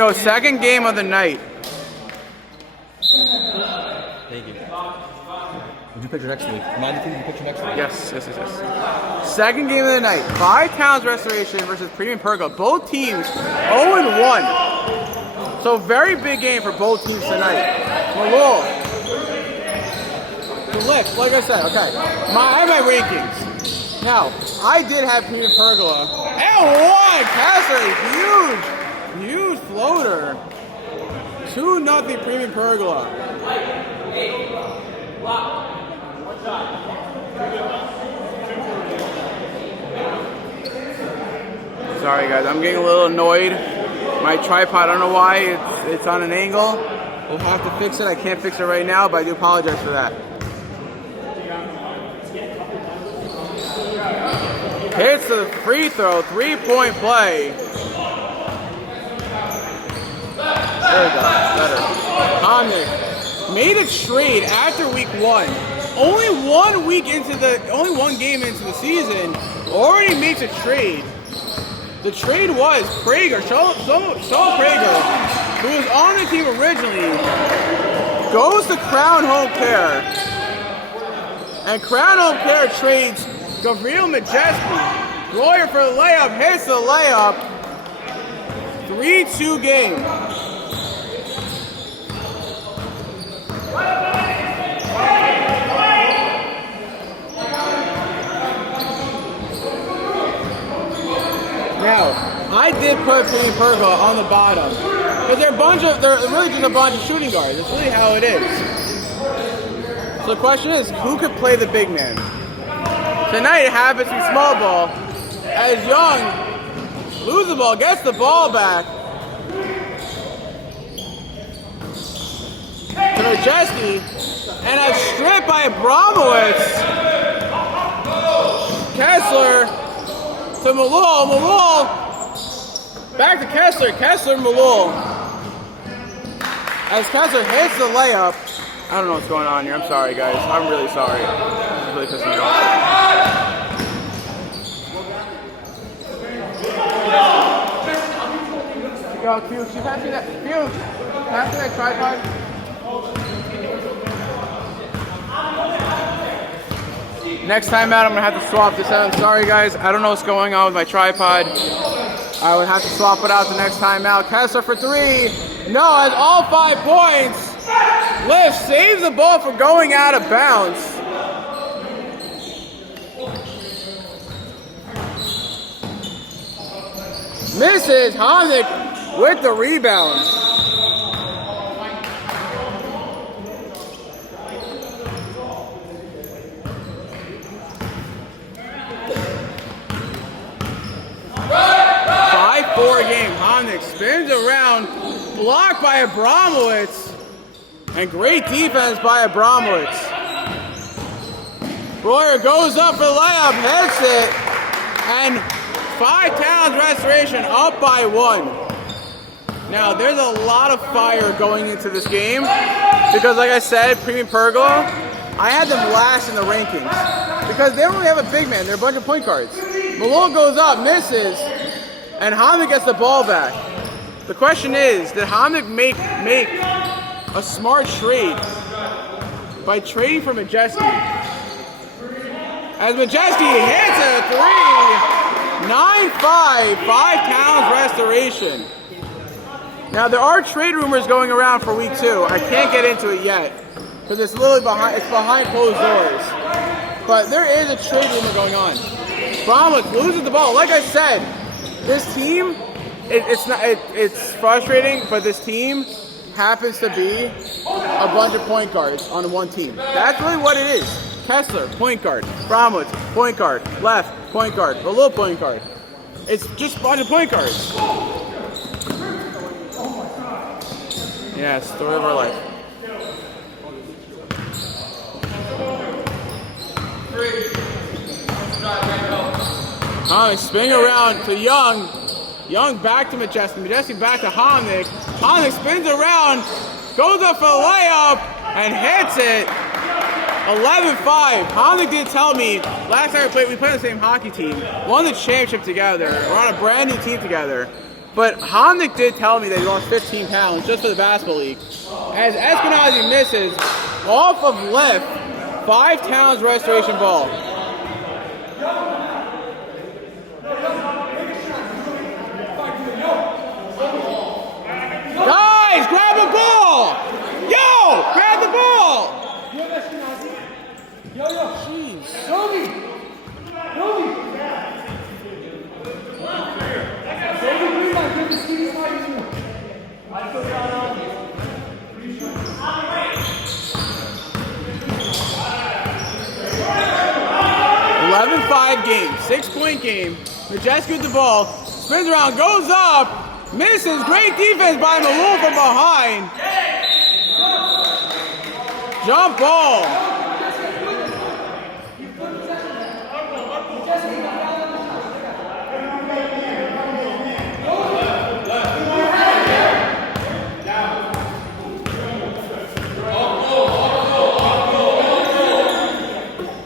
Go, second game of the night. Thank you. Would you picture next week? Remind the team to picture next week. Yes. Second game of the night. Five Towns Restoration versus Premium Pergola. Both teams 0-1. So very big game for both teams tonight. Malul. The lift, like I said, okay. I have my rankings. Now, I did have Premium Pergola. And one! Casser, huge floater. 2-0 Premium Pergola. Sorry guys, I'm getting a little annoyed. My tripod, I don't know why, it's on an angle. We'll have to fix it. I can't fix it right now, but I do apologize for that. Hits the free throw, 3-point play. There we go, better. Hamnick made a trade after week 1. Only one game into the season, already makes a trade. The trade was Prager, Sean Prager, who was on the team originally, goes to Crown Home Care. And Crown Home Care trades Gabriel Majeski. Royer for the layup, hits the layup. 3-2 game. Now, I did put Premium Pergola on the bottom because they're really just a bunch of shooting guards. That's really how it is. So the question is, who could play the big man? Tonight it happens to be small ball. As Young loses the ball, gets the ball back to Majeski, and a strip by Abramowitz. Kessler to Malul, back to Kessler, Malul. As Kessler hits the layup, I don't know what's going on here, I'm sorry guys, I'm really sorry. This is really pissing me off. Go, Q, she passed me that, pass me that tripod. Next time out, I'm going to have to swap this out. I'm sorry, guys. I don't know what's going on with my tripod. I would have to swap it out the next time out. Kessler for 3. No, has all 5 points. Lift saves the ball from going out of bounds. Misses. Hamnick with the rebound. Game. Hamnick spins around, blocked by Abramowitz, and great defense by Abramowitz. Royer goes up for the layup, hits it, and 5 Towns Restoration up by 1. Now, there's a lot of fire going into this game because, like I said, Premium Pergola, I had them last in the rankings because they don't really have a big man. They're a bunch of point guards. Malul goes up, misses, and Hamnick gets the ball back. The question is, did Hamnick make a smart trade by trading for Majeski? As Majeski hits a 3, 9-5, 5 Towns Restoration. Now there are trade rumors going around for week 2. I can't get into it yet because it's literally behind closed doors. But there is a trade rumor going on. Bromwich loses the ball. Like I said, this team, it's frustrating, but this team happens to be a bunch of point guards on one team. That's really what it is. Kessler, point guard. Bromwich, point guard. Left, point guard. Malul, point guard. It's just a bunch of point guards. Yeah, story of our life. Spinning around to Young. Young back to Majeski. Majeski back to Hamnick. Hamnick spins around, goes up for a layup, and hits it. 11-5. Hamnick didn't tell me. Last time we played on the same hockey team. Won the championship together. We're on a brand new team together. But Homnick did tell me that he lost 15 pounds just for the basketball league. As Eskenazi misses off of lift, 5 pounds restoration ball. Guys, grab the ball! Yo, grab the ball! Jeez. Game, 6-point game. Majeski with the ball, spins around, goes up, misses. Great defense by Malul from behind. Jump ball.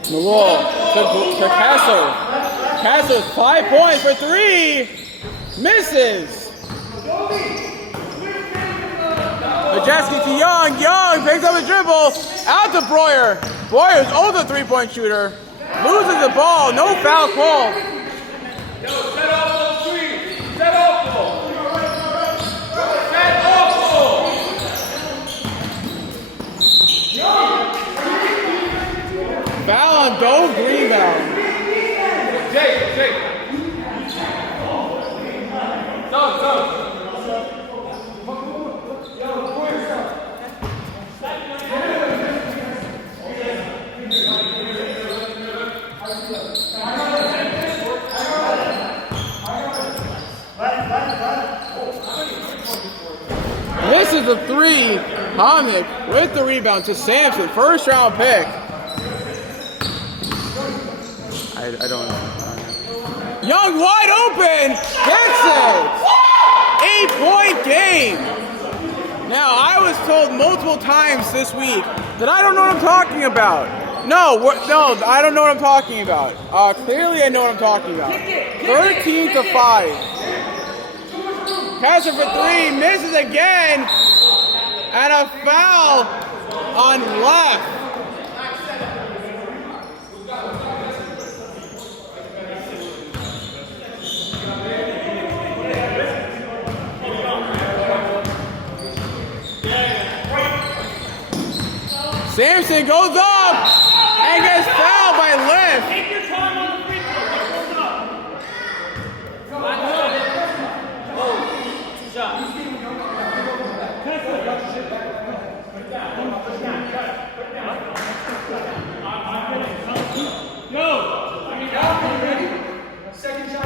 Malul. To Castle. Castle's 5 points for 3. Misses. Majeski to Young. Young picks up a dribble. Out to Breuer. Breuer's also a 3-point shooter. Loses the ball. No foul call. Set off ball screen. Set off ball. Set off ball. Foul on Dove rebound. Jake. Dove. This is a 3. Homnick with the rebound to Sampson. First round pick. I don't know. Young wide open. Gets it. 8-point game. Now, I was told multiple times this week that I don't know what I'm talking about. No, I don't know what I'm talking about. Clearly, I know what I'm talking about. 13-5. Passer for 3. Misses again. And a foul on left. Sampson goes up and gets fouled by Lift. Take your time on the free throw. Get those up. Two shots. Go. Ready? Second shot.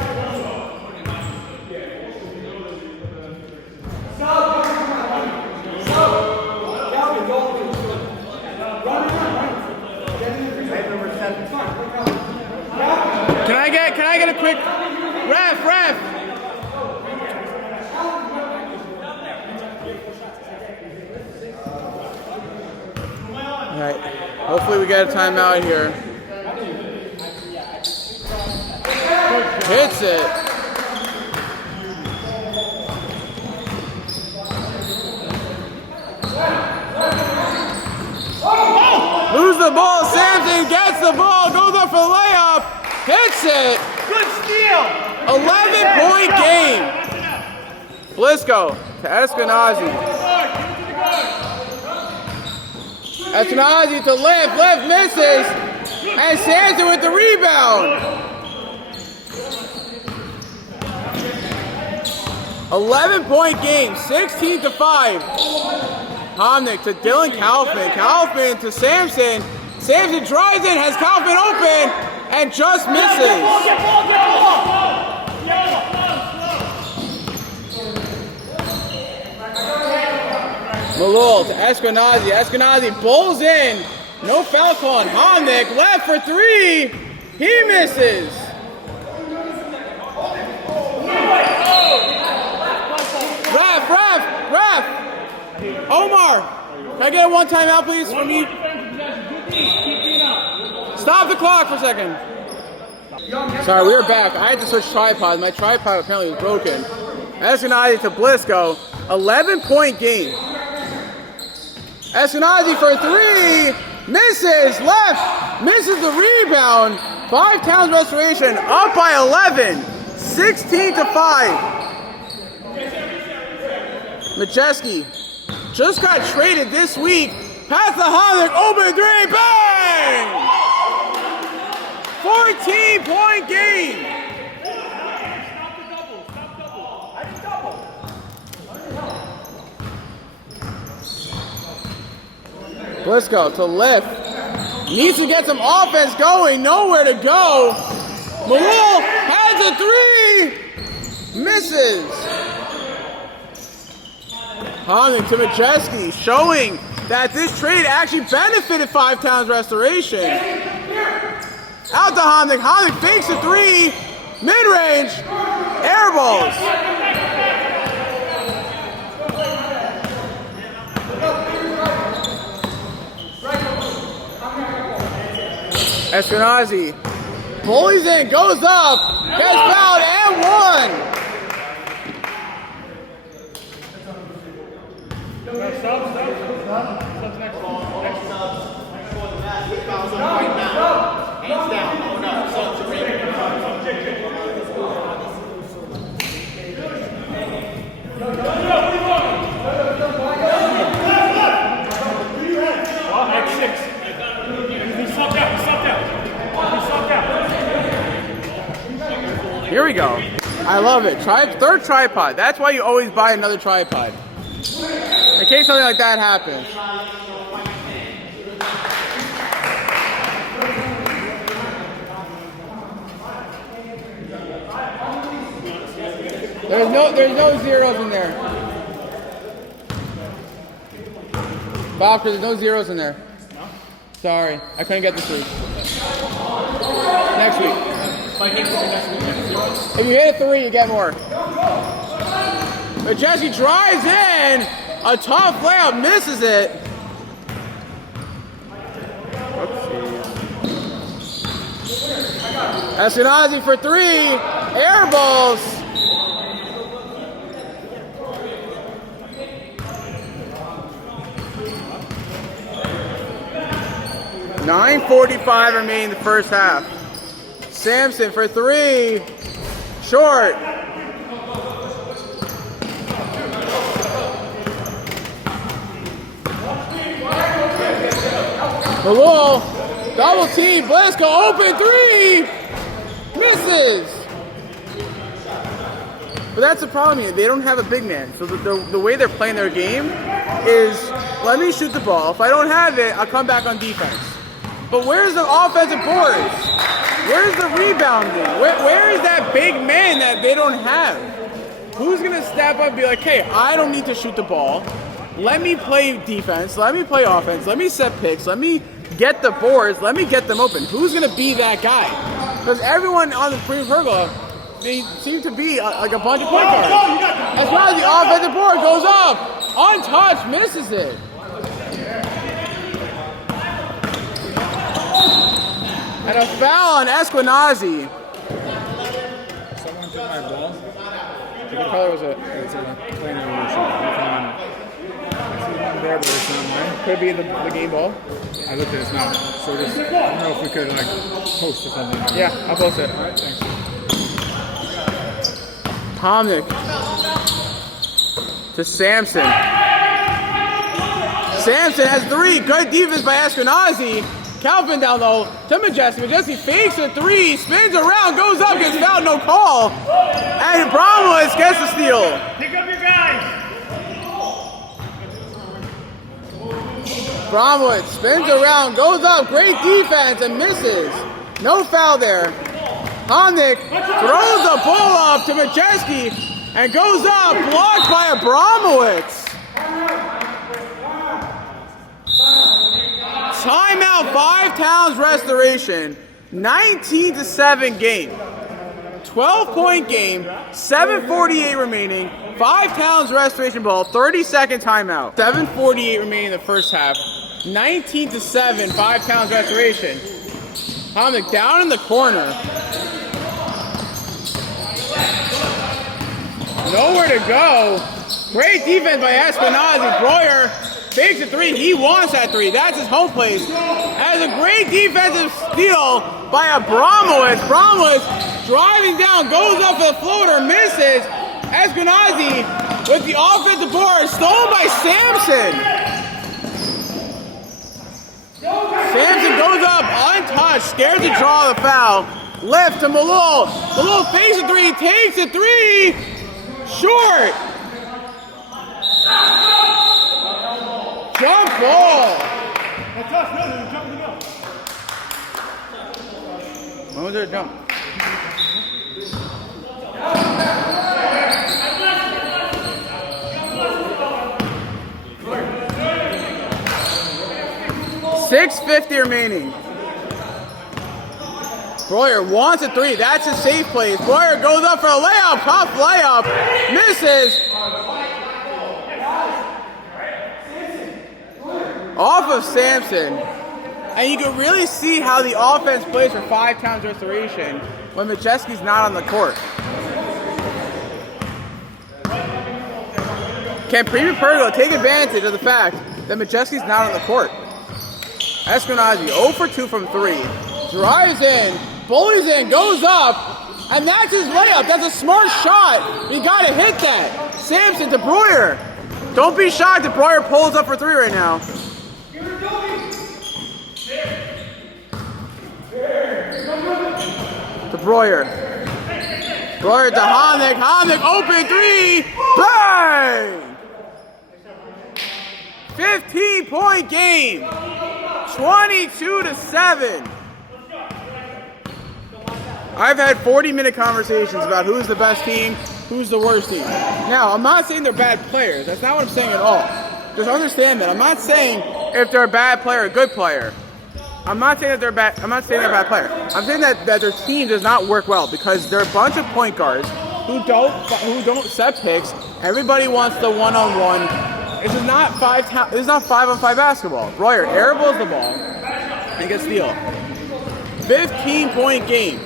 Can I get a quick ref? All right. Hopefully we get a timeout here. Hits it. Lose the ball. Sampson gets the ball. Goes up for the layup. Hits it. Good steal. 11-point game. Blisco to Eskenazi. Eskenazi to Lift. Lift misses. And Sampson with the rebound. 11-point game. 16-5. Homnick to Dylan Kaufman. Kaufman to Sampson. Sampson drives in, has Kaufman open, and just misses. Malul to Eskenazi. Eskenazi bowls in. No foul call on Homnick. Left for 3. He misses. Ref. Omar, can I get a one timeout, please, from me? Stop the clock for a second. Sorry, we are back. I had to switch tripods. My tripod apparently was broken. Eskenazi to Blisco. 11-point game. Eskenazi for three. Misses. Left. Misses the rebound. 5 Towns Restoration up by 11. 16-5. Majeski just got traded this week. Pass the Hamnick. Open three. Bang! 14-point game. Blisco to lift. Needs to get some offense going. Nowhere to go. Malul has a three. Misses. Hamnick to Majeski, showing that this trade actually benefited 5 Towns Restoration. Out to Hamnick. Hamnick fakes a three. Mid-range. Air balls. Eskenazi bullies in, goes up, gets fouled, and one. Here we go. I love it. Third tripod. That's why you always buy another tripod. In case something like that happens. There's no zeros in there. Bob, there's no zeros in there. Sorry, I couldn't get the truth. Next week. If you hit a three, you get more. But Jesse drives in. A tough layup, misses it. Eskenazi for three. Air balls. .9:45 remaining in the first half. Sampson for three. Short. Malul, double team. Blisco, open three. Misses. But that's the problem here. They don't have a big man. So the way they're playing their game is, let me shoot the ball. If I don't have it, I'll come back on defense. But where's the offensive boards? Where's the rebounding? Where is that big man that they don't have? Who's going to step up and be like, hey, I don't need to shoot the ball. Let me play defense. Let me play offense. Let me set picks. Let me get the boards. Let me get them open. Who's going to be that guy? Because everyone on the Pergola, they seem to be like a bunch of point guards. As well as the offensive board goes up. Untouched, misses it. And a foul on Eskenazi. Someone took my ball. The color was It's a plain evolution. I see one there, but it's not mine. could be the game ball. I looked at it, it's not. So just, I don't know if we could like post or something. Yeah, I'll post it. All right, thanks. Hamnick to Sampson. Sampson has three. Good defense by Eskenazi. Calvin down low to Majeski. Majeski fakes a three, spins around, goes up, gets fouled, no call. And Bromwitz gets the steal. Pick up your guys. Bromwitz spins around, goes up, great defense, and misses. No foul there. Hamnick throws the ball up to Majeski and goes up, blocked by Bromwitz. Timeout, 5 Towns Restoration. 19-7 game. 12-point game. 7:48 remaining. 5 Towns Restoration ball. 30-second timeout. 7:48 remaining in the first half. 19-7. 5 Towns Restoration. Hamnick down in the corner. Nowhere to go. Great defense by Eskenazi. Breuer fakes a three. He wants that three. That's his home place. Has a great defensive steal by Abramowitz. Abramowitz driving down, goes up for the floater, misses. Eskenazi with the offensive board, stolen by Sampson. Sampson goes up untouched, scared to draw the foul. Lift to Malul. Malul fakes a three, takes a three. Short. Jump ball. When was there a jump? .650 remaining. Breuer wants a three. That's a safe place. Breuer goes up for a layup. Tough layup. Misses. Off of Sampson. And you can really see how the offense plays for 5 times restoration when Majeski's not on the court. Can Prima Pergola take advantage of the fact that Majeski's not on the court? Eskenazi 0 for 2 from 3. Drives in, bullies in, goes up, and that's his layup. That's a smart shot. You gotta hit that. Sampson to Breuer. Don't be shocked if Breuer pulls up for 3 right now. To Breuer. Breuer to Hamnick. Hamnick open 3. Bang! 15-point game. 22-7. I've had 40-minute conversations about who's the best team, who's the worst team. Now, I'm not saying they're bad players. That's not what I'm saying at all. Just understand that. I'm not saying if they're a bad player or a good player. I'm not saying that they're bad. I'm not saying they're a bad player. I'm saying that their team does not work well because they're a bunch of point guards who don't set picks. Everybody wants the one-on-one. This is not 5-on-5 basketball. Breuer airballs the ball and gets steal. 15-point game.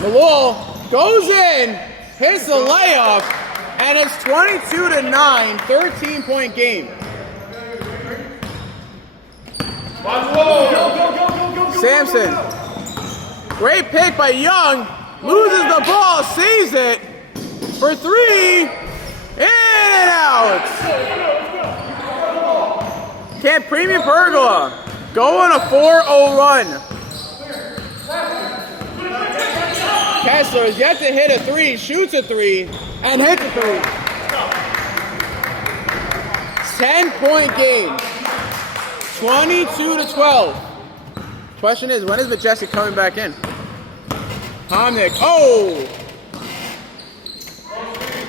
Malul goes in, hits the layup, and it's 22-9, 13-point game. Sampson, great pick by Young, loses the ball, saves it for 3, in and out. Can Prima Pergola go on a 4-0 run? Kessler is yet to hit a 3, shoots a 3, and hits a 3. 10-point game. 22-12. Question is, when is Majeski coming back in? Hamnick, oh!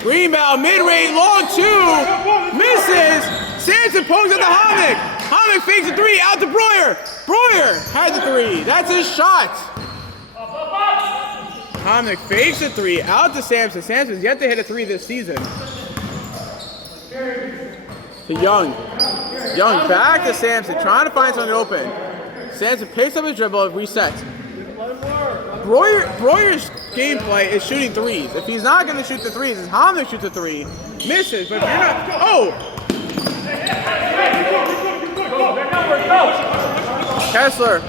Rebound, mid-range, long 2, misses! Sampson pokes at the Hamnick! Hamnick fakes a 3, out to Breuer! Breuer has a 3, that's his shot! Hamnick fakes a 3, out to Sampson. Sampson's yet to hit a 3 this season. To Young. Young back to Sampson, trying to find something open. Sampson picks up his dribble and resets. Breuer's gameplay is shooting 3s. If he's not going to shoot the 3s, it's Hamnick shoots a 3. Misses, but if you're not... Oh! Kessler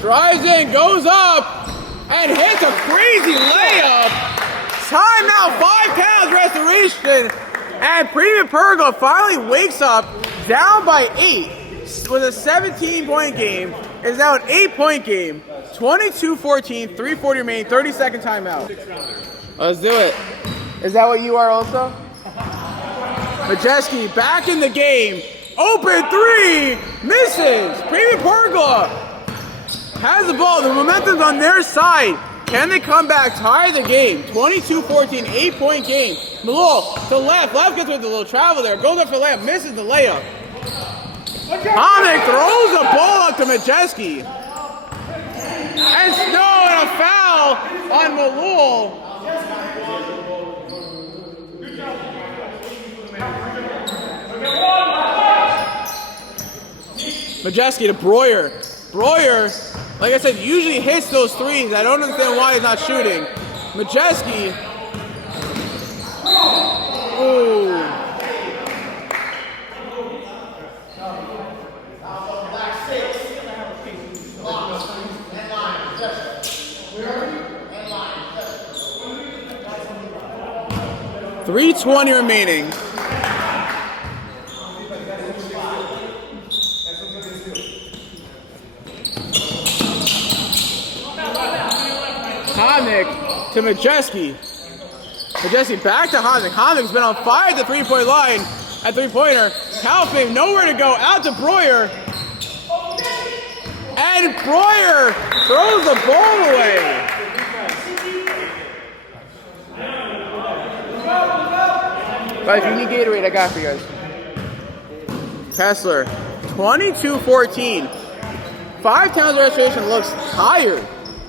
drives in, goes up, and hits a crazy layup. Timeout, 5 pounds restoration. And Prima Pergola finally wakes up down by 8 with a 17-point game. It's now an 8-point game. 22-14, 3:40 remaining, 30-second timeout. Let's do it. Is that what you are also? Majeski back in the game. Open 3, misses. Prima Pergola has the ball. The momentum's on their side. Can they come back, tie the game? 22-14, 8-point game. Malul to left. Left gets with a little travel there. Goes up for layup, misses the layup. Hamnick throws the ball up to Majeski. And Snow and a foul on Malul. Majeski to Breuer. Breuer, like I said, usually hits those 3s. I don't understand why he's not shooting. Majeski. Ooh. .320 remaining. Honick to Majeski. Majeski back to Honick. Honick's been on fire at the three-point line. At three-pointer. Calfing nowhere to go. Out to Breuer. And Breuer throws the ball away. Guys, if you need Gatorade, I got it for you guys. Kessler, 22-14. 5 times the restoration, looks tired.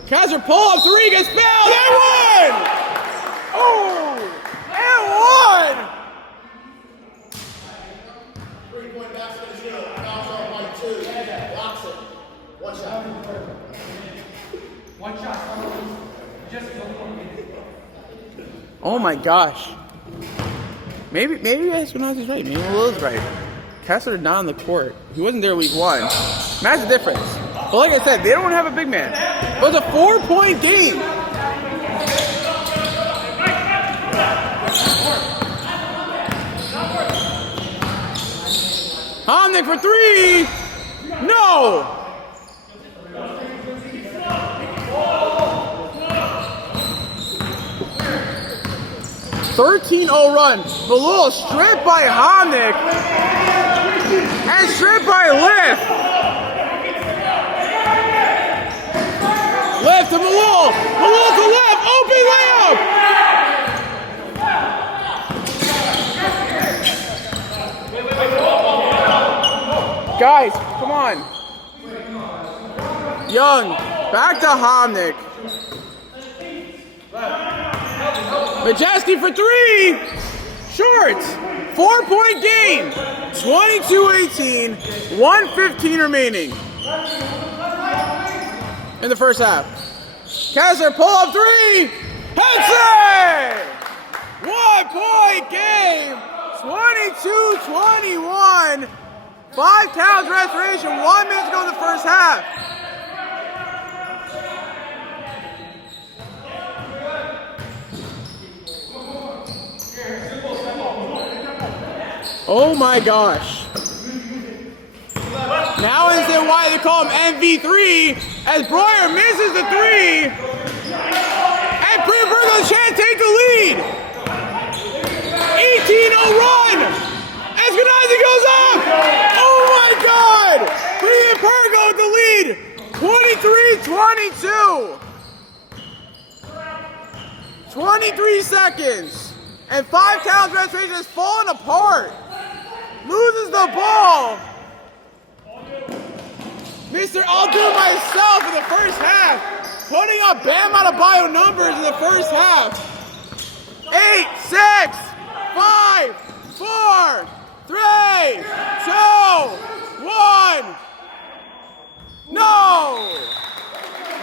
Kessler pull up three, gets fouled, and one! Oh, and one! 3-point basket is good. Fouls off by 2. Locks it. One shot. One shot. Oh my gosh. Maybe Espinosa's right. Maybe Will's right. Kessler's not on the court. He wasn't there week 1. That's the difference. But like I said, they don't have a big man. But it's a 4-point game. Honick for 3. No. 13-0 run. Belul stripped by Honick. And stripped by Lift. Lift to Belul. Belul to Lift. Open layup. Guys, come on. Young. Back to Honick. Majeski for 3. Short. 4-point game. 22-18. 1:15 remaining in the first half. Kessler pull up 3. Hits it! 1-point game. 22-21. 5 counts restoration. 1 minute to go in the first half. Oh my gosh. Now is it why they call him MV3 as Breuer misses the 3. And Pergola chance take the lead. 18-0 run. Eskenazi goes up. Oh my God. Pergola with the lead. 23-22. 23 seconds. And 5 counts restoration has fallen apart. Loses the ball. Mr. I'll do it myself in the first half. Putting up Bam Adebayo numbers in the first half. 8, 6, 5, 4, 3, 2, 1. No!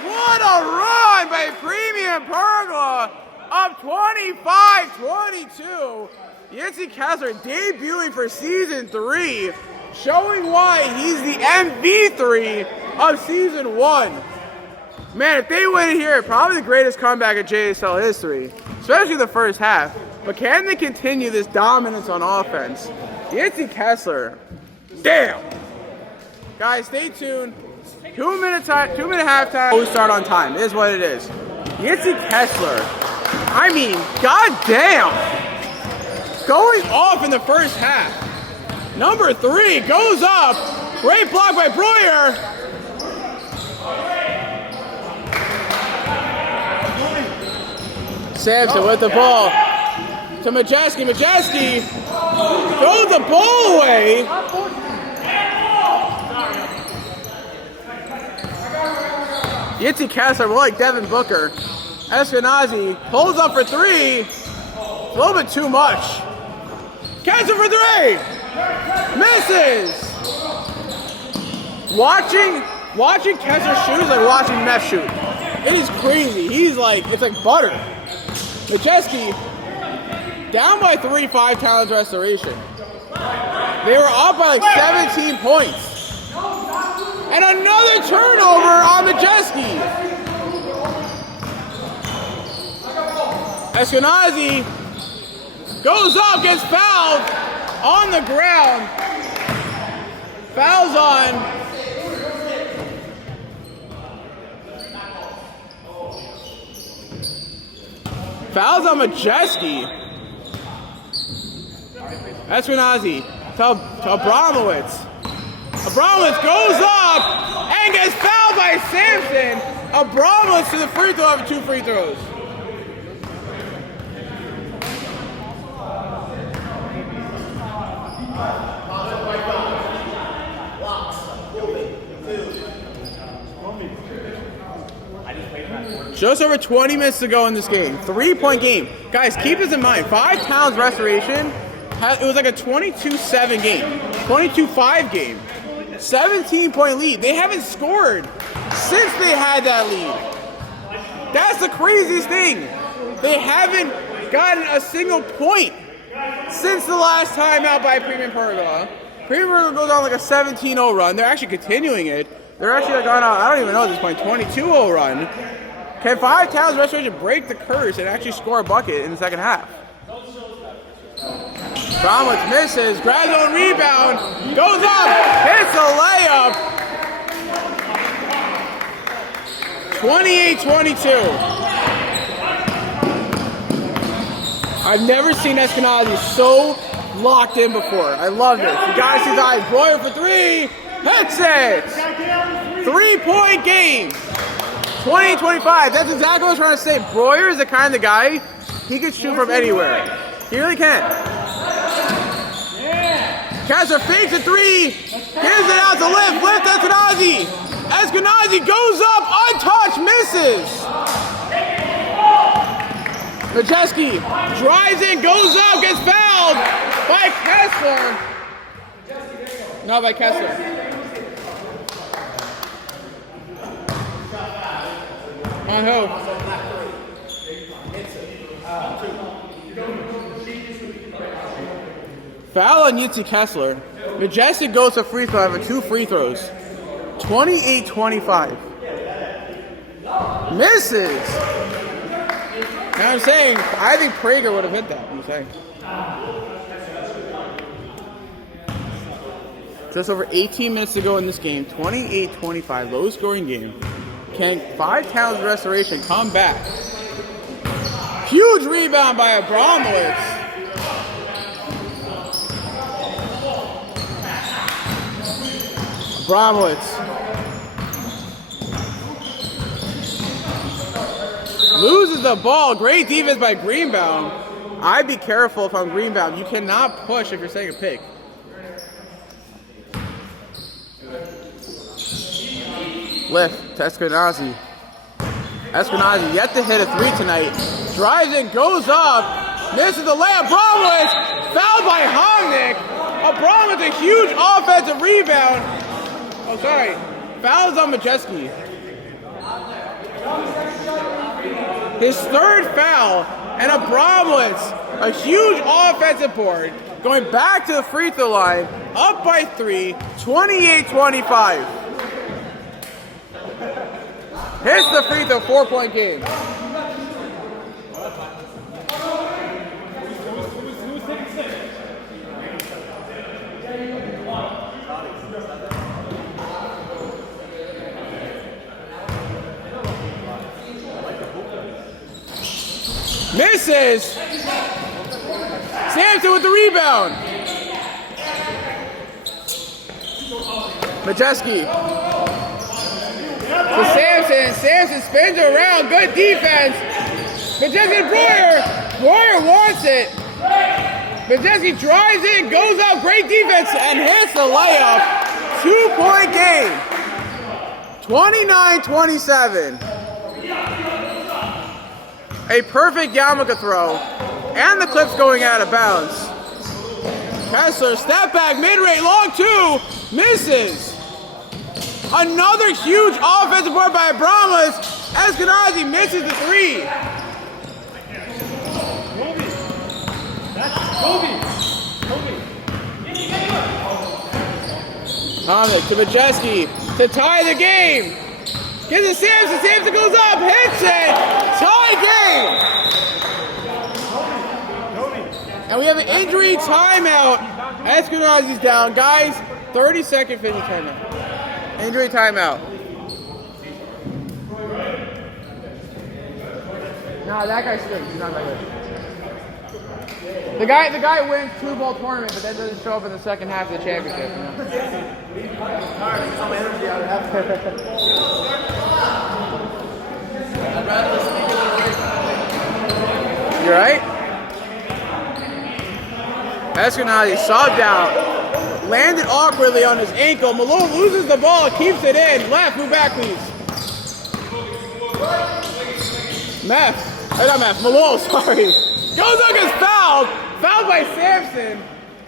What a run by Premium Pergola. Up 25-22. Yancey Kessler debuting for season 3, showing why he's the MV3 of season 1. Man, if they win here, probably the greatest comeback in JSL history, especially the first half. But can they continue this dominance on offense? Yancey Kessler, damn. Guys, stay tuned. 2-minute halftime. Always start on time. It is what it is. Yancey Kessler. I mean, goddamn! Going off in the first half. Number 3 goes up. Great block by Breuer. Sampson with the ball. To Majeski. Majeski throws the ball away. Yancey Kessler, more like Devin Booker. Eskenazi pulls up for 3. A little bit too much. Kessler for 3. Misses. Watching Kessler shoot is like watching Meth shoot. It is crazy. He's like, it's like butter. Majeski down by 3, 5 talents restoration. They were up by like 17 points. And another turnover on Majeski. Eskenazi goes up, gets fouled on the ground. Fouls on. Fouls on Majeski. Eskenazi to Abramowitz. Abramowitz goes up and gets fouled by Sampson. Abramowitz to the free throw after 2 free throws. Just over 20 minutes to go in this game. 3-point game. Guys, keep this in mind. 5 talents restoration. It was like a 22-7 game. 22-5 game. 17-point lead. They haven't scored since they had that lead. That's the craziest thing. They haven't gotten a single point since the last time out by Premium Pergola. Premium Pergola goes on like a 17-0 run. They're actually continuing it. They're actually like on a, I don't even know at this point, 22-0 run. Can 5 talents restoration break the curse and actually score a bucket in the second half? Bromwich misses, grabs on rebound, goes up, hits a layup. 28-22. I've never seen Eskenazi so locked in before. I love this. You gotta see his eyes. Breuer for 3, hits it! 3-point game. 20-25. That's exactly what I was trying to say. Breuer is the kind of guy, he can shoot from anywhere. He really can. Kessler fakes a 3, gives it out to lift Eskenazi. Eskenazi goes up, untouched, misses. Majeski drives in, goes up, gets fouled by Kessler. Not by Kessler. On who? Foul on Yitzi Kessler. Majestic goes to free throw after 2 free throws. 28-25. Misses. Now I'm saying, I think Prager would have hit that. I'm saying. Just over 18 minutes to go in this game. 28-25. Low scoring game. Can 5 talents restoration come back? Huge rebound by Abramowitz. Abramowitz loses the ball. Great defense by Greenbaum. I'd be careful if I'm Greenbaum. You cannot push if you're setting a pick. Lift to Eskenazi. Eskenazi yet to hit a 3 tonight. Drives in, goes up, misses the layup. Abramowitz fouled by Homnick. Abramowitz a huge offensive rebound. Oh, sorry. Fouls on Majeski. His 3rd foul, and Abramowitz a huge offensive board. Going back to the free throw line, up by 3, 28-25. Hits the free throw, 4-point game. Misses. Sampson with the rebound. Majeski. To Sampson. Sampson spins around. Good defense. Majeski Breuer. Breuer wants it. Majeski drives in, goes out. Great defense and hits the layup. 2-point game. 29-27. A perfect yarmulke throw. And the clip's going out of bounds. Kessler, step back, mid-range, long 2. Misses. Another huge offensive board by Abramowitz. Eskenazi misses the 3. Hamnick to Majeski to tie the game. Gives it to Sampson. Sampson goes up, hits it. Tie game. And we have an injury timeout. Eskenazi's down. Guys, 30-second finish timeout. Injury timeout. No, that guy stinks. He's not that good. The guy wins 2-ball tournament, but that doesn't show up in the second half of the championship. You know? Some energy out of that. You right? Eskenazi subbed out. Landed awkwardly on his ankle. Malone loses the ball, keeps it in. Left, move back, please. Not Meth. Malone, sorry. Goes up, gets fouled. Fouled by Sampson.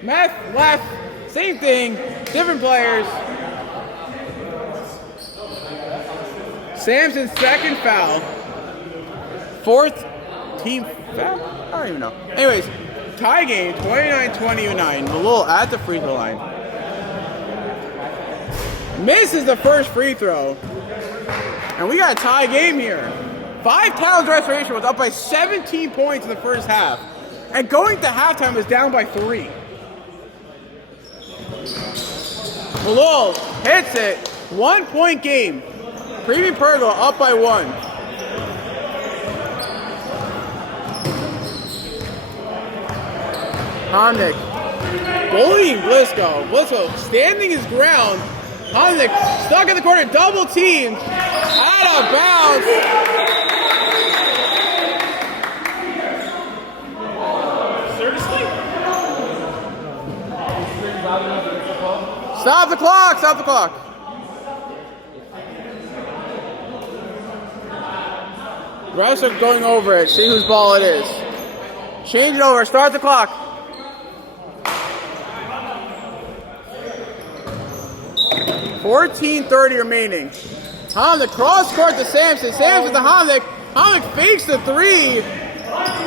Meth, left. Same thing. Different players. Sampson's second foul. Fourth team foul? I don't even know. Anyways, tie game, 29-29. Malone at the free throw line. Misses the first free throw. And we got a tie game here. 5 Towns Restoration was up by 17 points in the first half. And going to halftime is down by 3. Malone hits it. 1-point game. Premium Pergola up by 1. Hamnick bullying Blisco. Blisco standing his ground. Hamnick stuck in the corner, double teamed. Out of bounds. Stop the clock! Stop the clock! Refs are going over it. See whose ball it is. Change it over. Start the clock. .14:30 remaining. Hamnick cross court to Sampson. Sampson to Hamnick. Hamnick fakes the 3. I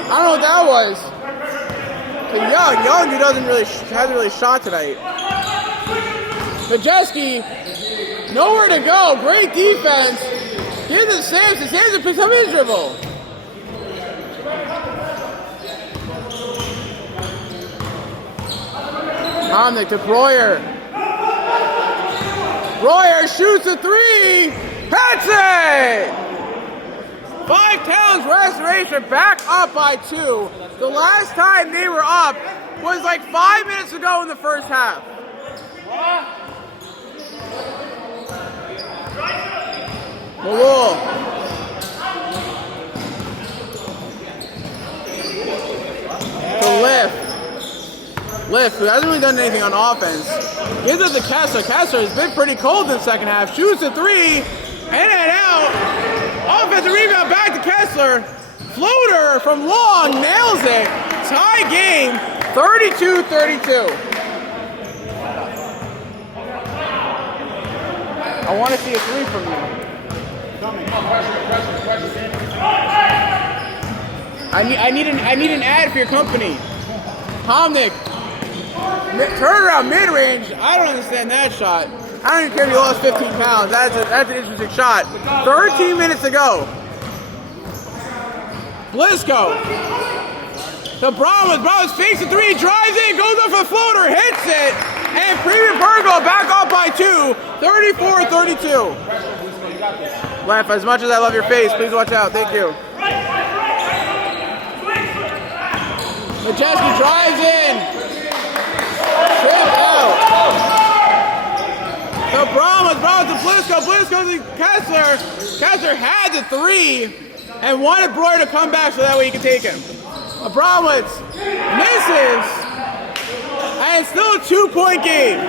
don't know what that was. To Young, who hasn't really shot tonight. Majeski, nowhere to go. Great defense. Here's the Sampson. Sampson picks up his dribble. Hamnick to Breuer. Breuer shoots a 3. Hits it! 5 Towns Restoration back up by 2. The last time they were up was like 5 minutes ago in the first half. Malone. To Lift, who hasn't really done anything on offense. Gives it to Kessler. Kessler has been pretty cold in the second half. Shoots a 3. In and out. Offensive rebound back to Kessler. Floater from Long. Nails it. Tie game. 32-32. I want to see a 3 from you. I need an ad for your company. Hamnick, turnaround mid-range. I don't understand that shot. I don't even care if you lost 15 pounds. That's an interesting shot. 13 minutes to go. Blisco. The Brahmas fakes the 3, drives in, goes up for the floater, hits it, and Premium Pergola back up by 2, 34-32. Left, as much as I love your face, please watch out. Thank you. Majeski drives in. Trip out. The Brahmas to Blisco. Blisco to Kessler. Kessler had the 3 and wanted Breuer to come back so that way he could take him. Abramowitz misses, and it's still a 2-point game.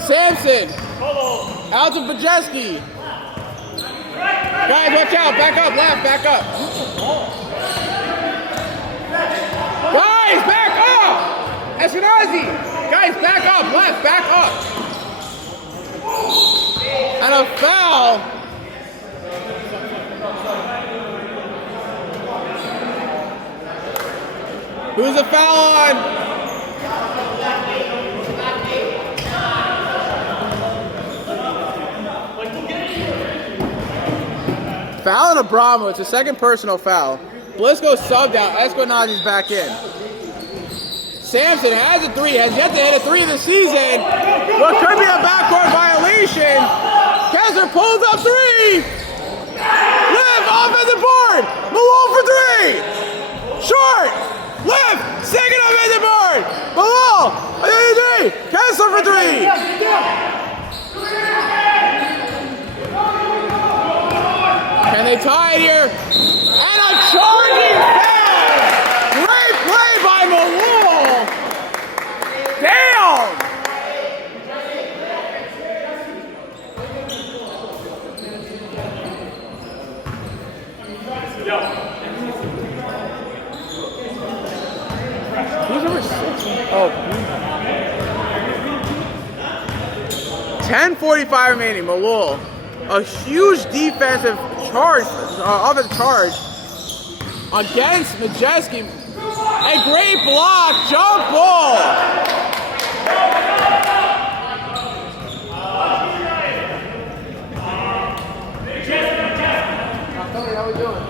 Sampson out to Majeski. Guys, watch out! Back up, left, back up. Guys, back up! Eskenazi! Guys, back up, left, back up. And a foul. Who's a foul on? Foul on Abramo. It's a second personal foul. Bliscoe subbed out. Esquenazi's back in. Sampson has a three. Has yet to hit a three of the season. What could be a backcourt violation. Kessler pulls up three. Live offensive board. Malone for three. Short. Live. Second offensive board. Malone. Three. Kessler for three. Can they tie it here? And a charging foul! Great play by Malone! Damn! Who's number 6? Oh. 10:45 remaining. Malone. A huge defensive charge, offensive charge against Majeski. A great block, jump ball. How we doing?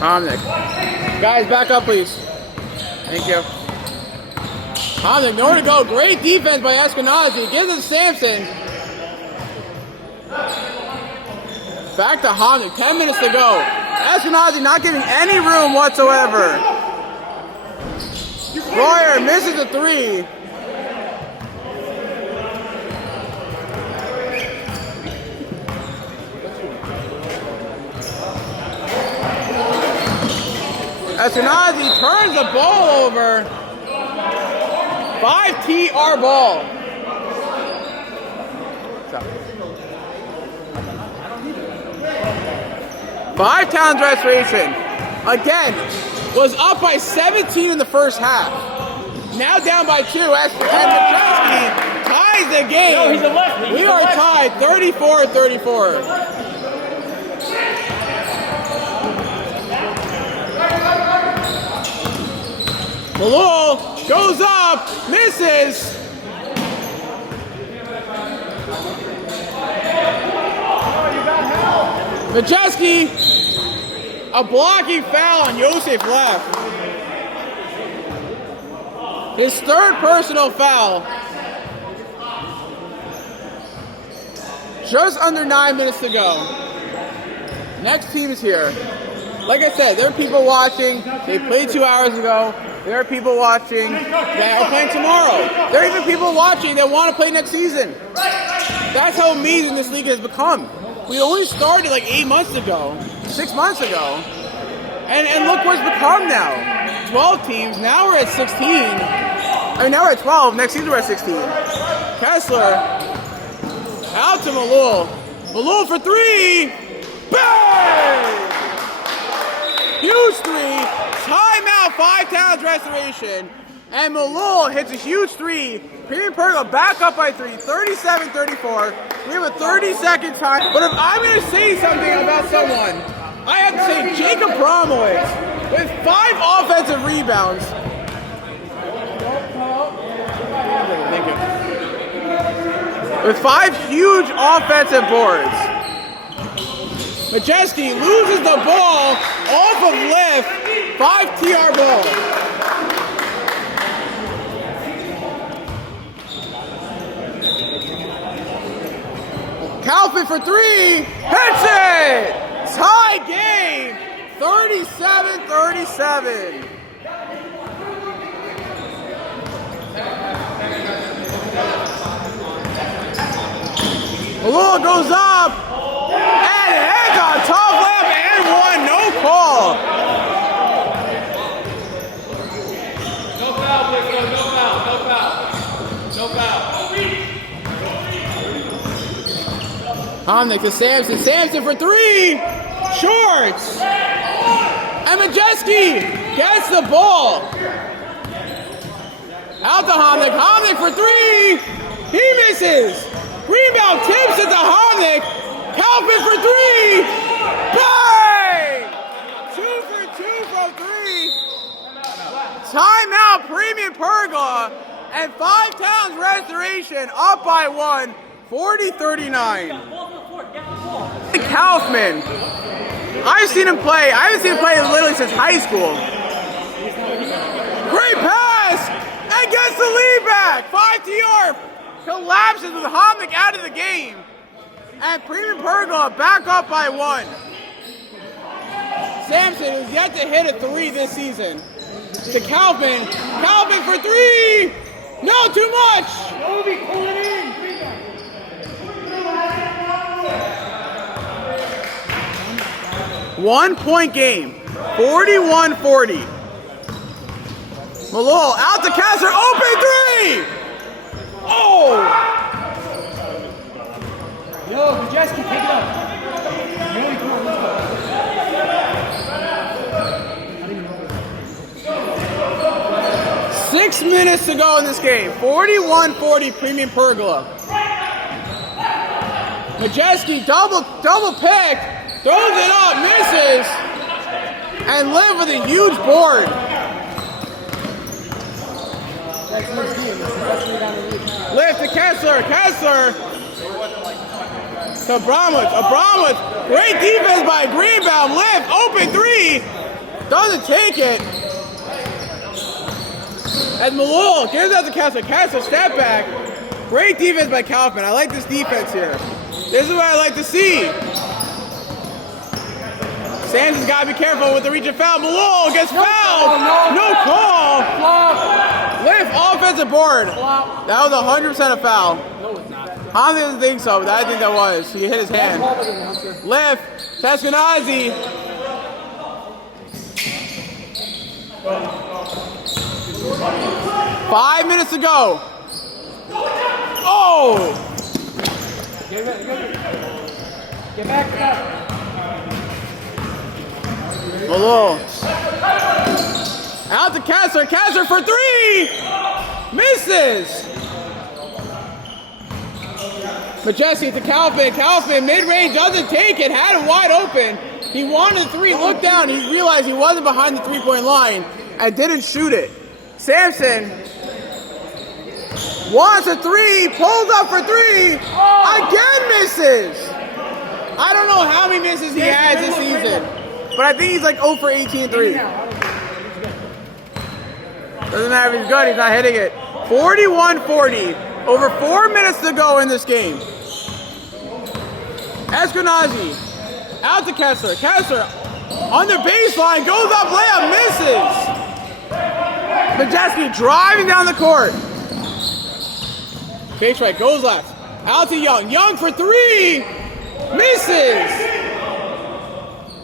'Hamnick. Guys, back up, please. Thank you. 'Hamnick, nowhere to go. Great defense by Eskenazi. Gives it to Sampson. Back to 'Hamnick. 10 minutes to go. Eskenazi not giving any room whatsoever. Royer misses a three. Eskenazi turns the ball over. 5 TR ball. Five Towns restoration. Again, was up by 17 in the first half. Now down by 2 as Majeski ties the game. No, he's a lefty. We are tied 34-34. Malone goes up, misses. Majeski, a blocking foul on Yosef left. His third personal foul. Just under 9 minutes to go. Next team is here. Like I said, there are people watching. They played 2 hours ago. There are people watching that are playing tomorrow. There are even people watching that want to play next season. That's how amazing this league has become. We only started like 8 months ago, 6 months ago. And look what's become now. 12 teams, now we're at 16. I mean, now we're at 12, next season we're at 16. Kessler, out to Malul. Malul for three. Bang! Huge three. Timeout, 5 Towns restoration. And Malul hits a huge three. Premium Pergola back up by 3, 37-34. We have a 30-second time. But if I'm going to say something about someone, I have to say Jacob Bromowitz with 5 offensive rebounds. Thank you. With 5 huge offensive boards. Majeski loses the ball off of lift. 5 TR ball. Calvin for 3. Hits it! Tie game. 37-37. Malul goes up and hits on top left and one, no call. No foul, Bliscoe, no foul, no foul. No foul. Hamnick to Sampson. Sampson for 3. Shorts. And Majeski gets the ball. Out to Homnick. Homnick for three. He misses. Rebound tips it to Homnick. Kaufman for three. Bang! 2 for 2 from three. Timeout, Premium Pergola. And 5 Towns Restoration up by 1. 40-39. Kaufman. I've seen him play. I haven't seen him play literally since high school. Great pass! And gets the lead back! 5 TR collapses with Homnick out of the game. And Premium Pergola back up by 1. Sampson is yet to hit a 3 this season. To Kaufman. Kaufman for 3! No, too much! Obi, pull it in! 1 point game. 41-40. Malol out to Kessler. Open 3! Oh! Yo, Majeski, pick it up. 6 minutes to go in this game. 41-40 Premium Pergola. Majeski double pick. Throws it up, misses. And Liv with a huge board. Lift to Kessler. Kessler. To Abramowitz. Great defense by Greenbaum. Lift. Open 3. Doesn't take it. As Malol gives out to Kessler. Kessler step back. Great defense by Kaufman. I like this defense here. This is what I like to see. Sampson's got to be careful with the reach and foul. Malol gets fouled. No call. Lift offensive board. That was 100% a foul. No, it's not. I doesn't think so, but I think that was. He hit his hand. Lift. Teskenazi. Five minutes to go. Oh! Get back. Malol. Out to Kessler. Kessler for 3! Misses! Majeski to Kaufman. Kaufman mid-range doesn't take it. Had it wide open. He wanted 3. Looked down. He realized he wasn't behind the 3-point line and didn't shoot it. Sampson wants a 3. Pulls up for 3. Again misses. I don't know how many misses he has this season, but I think he's like 0 for 18 3. Doesn't matter if he's good, he's not hitting it. 41-40. Over 4 minutes to go in this game. Eskenazi. Out to Kessler. Kessler on the baseline. Goes up, layup, misses. Majeski driving down the court. Face right, goes left. Out to Young. Young for 3. Misses.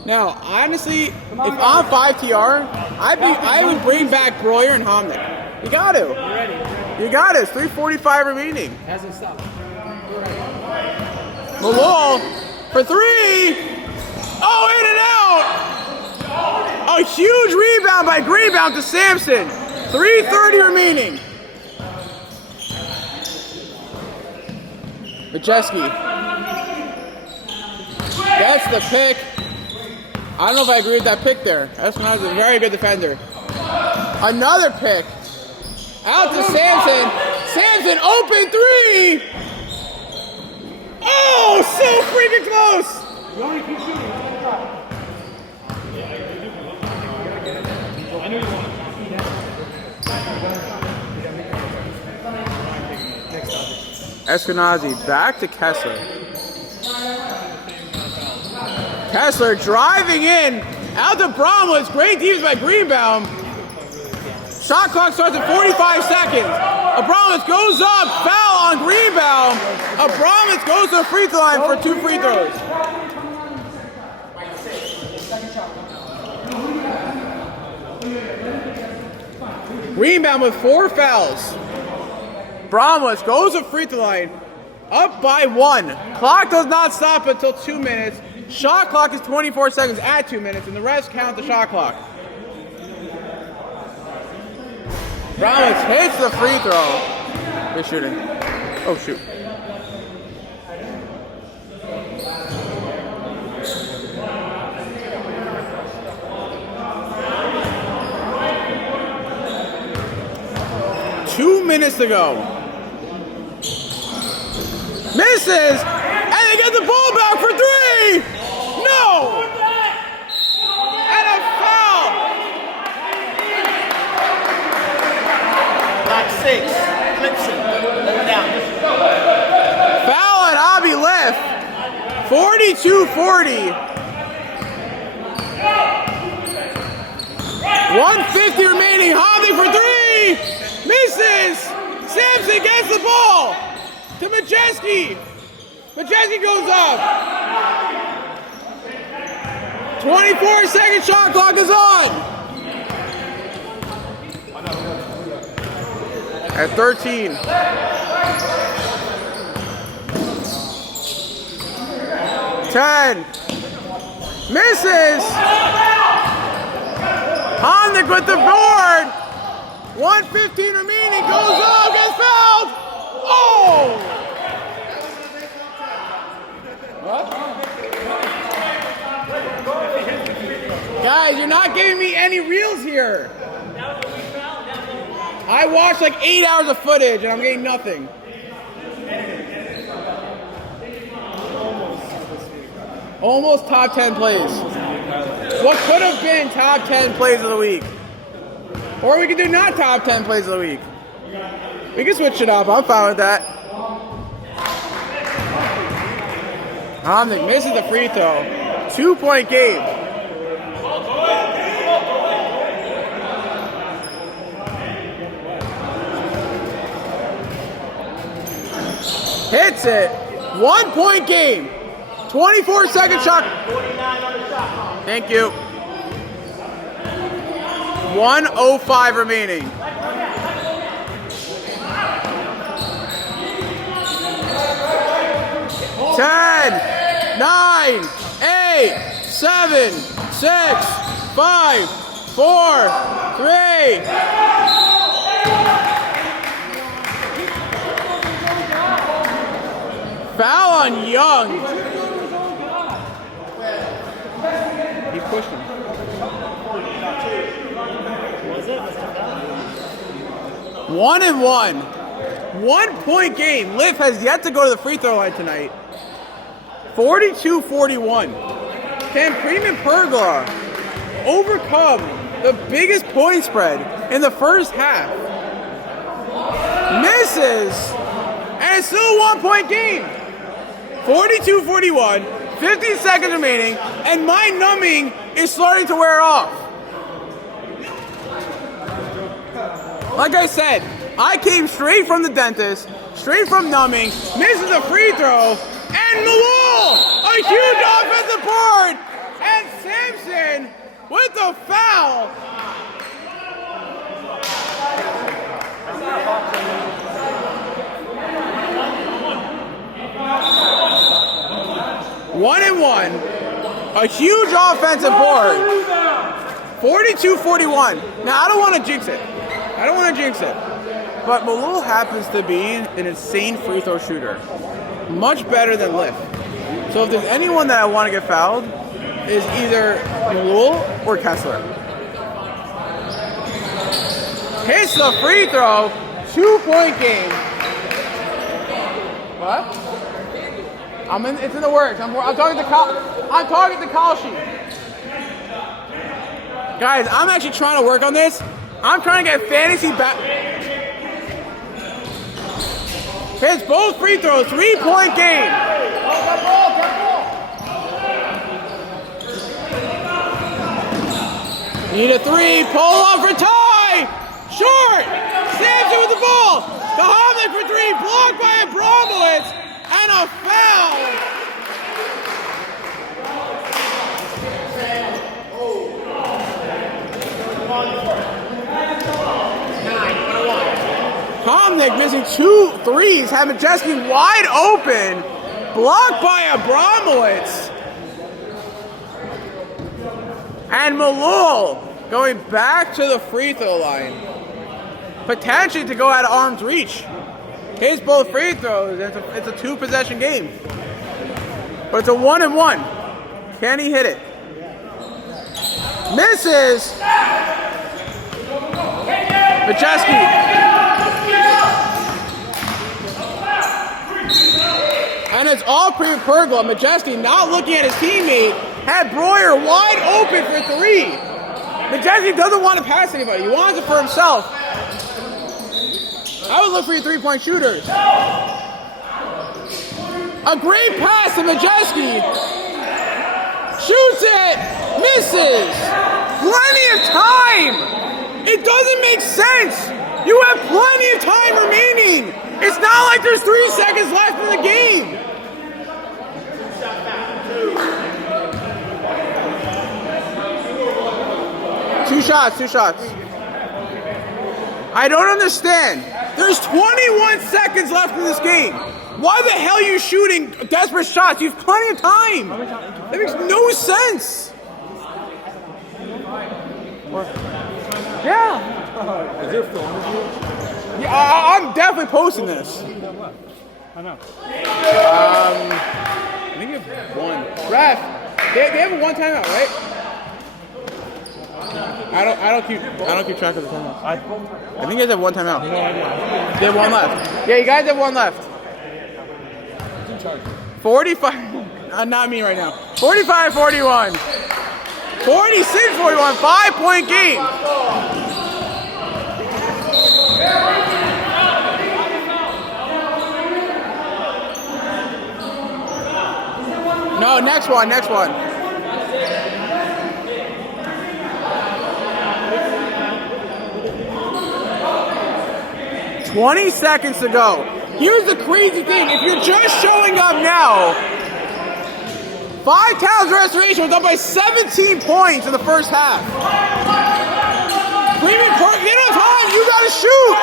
Now, honestly, if I'm 5TR, I would bring back Breuer and Homnick. You got to. You got it. It's 3:45 remaining. Hasn't stopped. Malol for 3. Oh, in and out. A huge rebound by Greenbaum to Sampson. 3:30 remaining. Majeski. That's the pick. I don't know if I agree with that pick there. Espinosa's a very good defender. Another pick. Out to Sampson. Sampson open 3. Oh, so freaking close. You only keep shooting. I know you want to. Eskenazi back to Kessler. Kessler driving in. Out to Bromwitz. Great defense by Greenbaum. Shot clock starts at 45 seconds. Abramowitz goes up. Foul on Greenbaum. Abramowitz goes to the free throw line for 2 free throws. Greenbaum with 4 fouls. Bromwitz goes to the free throw line. Up by 1. Clock does not stop until 2 minutes. Shot clock is 24 seconds at 2 minutes, and the rest count the shot clock. Bromwich hits the free throw. Good shooting. Oh, shoot. Two minutes to go. Misses, and they get the ball back for three. No. And a foul. Back 6. Clemson. Hold down. Foul on Avi left. 42-40. 150 remaining. Hobby for three. Misses. Sampson gets the ball to Majeski. Majeski goes up. 24-second shot clock is on. At 13. Ten. Misses. Hondick with the board. 1:15 remaining. Goes up. Gets fouled. Oh! What? Guys, you're not giving me any reels here. I watched like 8 hours of footage and I'm getting nothing. Almost top 10 plays. What could have been top 10 plays of the week? Or we could do not top 10 plays of the week. We can switch it up. I'm fine with that. Hondick misses the free throw. 2-point game. Hits it. 1-point game. 24-second shot. Thank you. 1:05 remaining. Ten, 9, 8, 7, 6, 5, 4, 3. Foul on Young. He pushed him. One and one. 1-point game. Liv has yet to go to the free throw line tonight. 42-41. Can Premium Pergola overcome the biggest point spread in the first half? Misses. And it's still a 1-point game. 42-41. 50 seconds remaining. And my numbing is starting to wear off. Like I said, I came straight from the dentist, straight from numbing, misses a free throw, and Malul, a huge offensive board, and Sampson with the foul. One and one, a huge offensive board. 42-41. Now I don't want to jinx it. But Malul happens to be an insane free throw shooter. Much better than Liv. So if there's anyone that I want to get fouled, is either Malul or Kessler. Hits the free throw. 2-point game. What? It's in the works. I'm talking to Kalshi. Guys, I'm actually trying to work on this. I'm trying to get fantasy back. Hits both free throws. 3-point game. Need a three. Pull off for tie. Short. Sampson with the ball. The Hondick for three. Blocked by Abramowitz. And a foul. Hondick missing 2 threes, having Majeski wide open, blocked by Abramowitz. And Malul going back to the free throw line. potentially to go out of arm's reach. Hits both free throws. It's a 2-possession game. But it's a 1-and-1. Can he hit it? Misses. Majeski. And it's all Pergola. Majeski not looking at his teammate. Had Breuer wide open for 3. Majeski doesn't want to pass anybody. He wants it for himself. I would look for your 3-point shooters. A great pass to Majeski. Shoots it. Misses. Plenty of time. It doesn't make sense. You have plenty of time remaining. It's not like there's 3 seconds left in the game. Two shots. I don't understand. There's 21 seconds left in this game. Why the hell are you shooting desperate shots? You have plenty of time. That makes no sense. Yeah. Is there film with you? Yeah, I'm definitely posting this. I know. I think you have 1. Ref, they have a 1 timeout, right? I don't keep track of the timeouts. I think you guys have 1 timeout. No idea. They have 1 left. Yeah, you guys have 1 left. 45. Not me right now. 45-41. 46-41. 5-point game. No, next one. 20 seconds to go. Here's the crazy thing. If you're just showing up now, 5 Towns Restoration was up by 17 points in the first half. Premium Park, they don't have time. You got to shoot.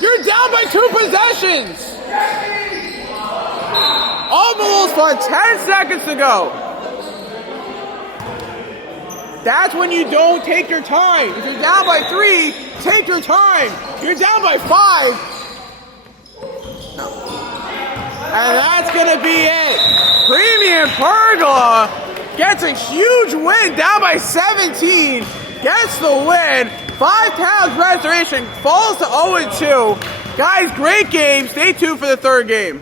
You're down by 2 possessions. Almost for 10 seconds to go. That's when you don't take your time. If you're down by 3, take your time. You're down by 5. And that's going to be it. Premium Pergola gets a huge win, down by 17. Gets the win. 5 Towns Restoration falls to 0-2. Guys, great game. Stay tuned for the 3rd game.